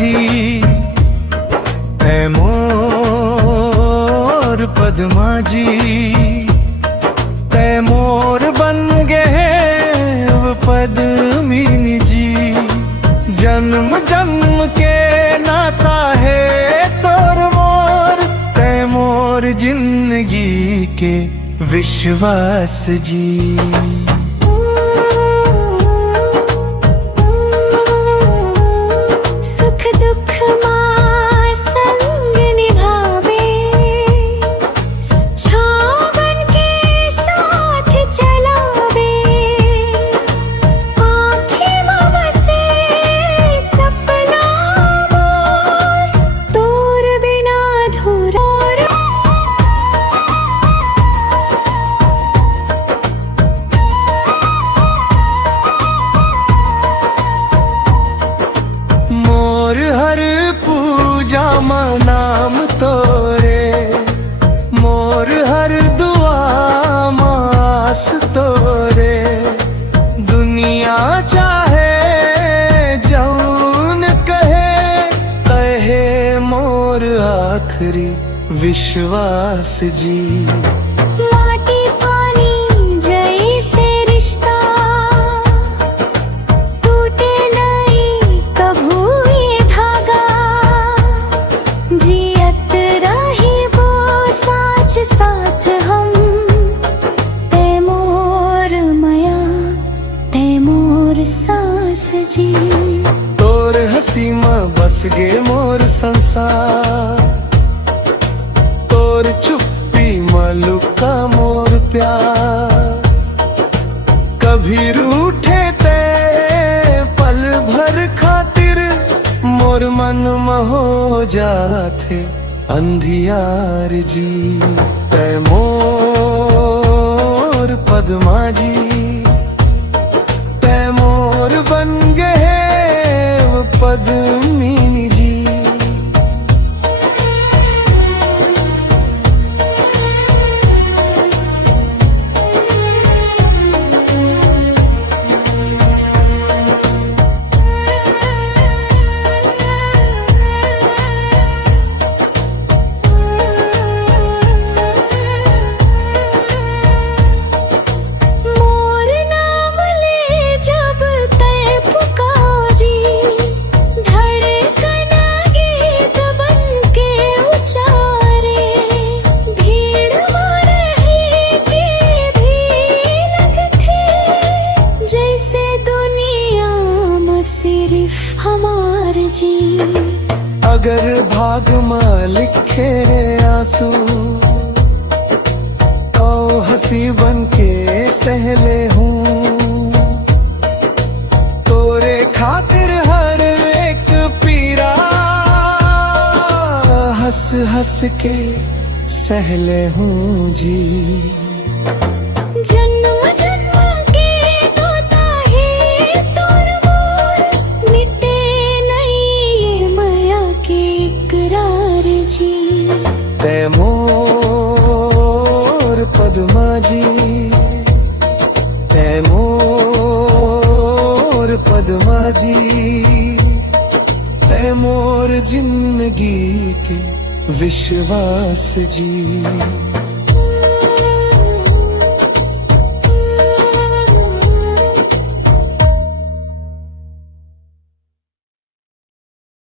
जी, ऐ मोर पद्मा जी, तैमूर बन गए वो पद्मिनी जी। जन्म जन्म के नाता है तोर मोर, तैमूर जिंदगी के विश्वास जी। हर पूजा में नाम तोरे, मोर हर दुआ मास तोरे। दुनिया चाहे जौन कहे, कहे मोर आखिरी विश्वास जी। तोर हंसी में बस गे मोर संसार, तोर चुप्पी में लुका मोर प्यार। कभी रूठे ते पल भर खातिर, मोर मन में हो जाते अंधियार जी। तैमूर पद्मा जी, तैमूर बन गए वो पद्मिनी जी। अगर भाग में लिखे आंसू, तो हंसी बन के सहले हूँ। तोरे खातिर हर एक पीरा, हंस हंस के सहले हूँ जी। जन्म जन्म के तोता है तोर मोर, मिटे नहीं माया के इकरार जी। तैमूर पद्मा जी, तैमूर पद्मा जी, तैमूर जिंदगी के विश्वास जी।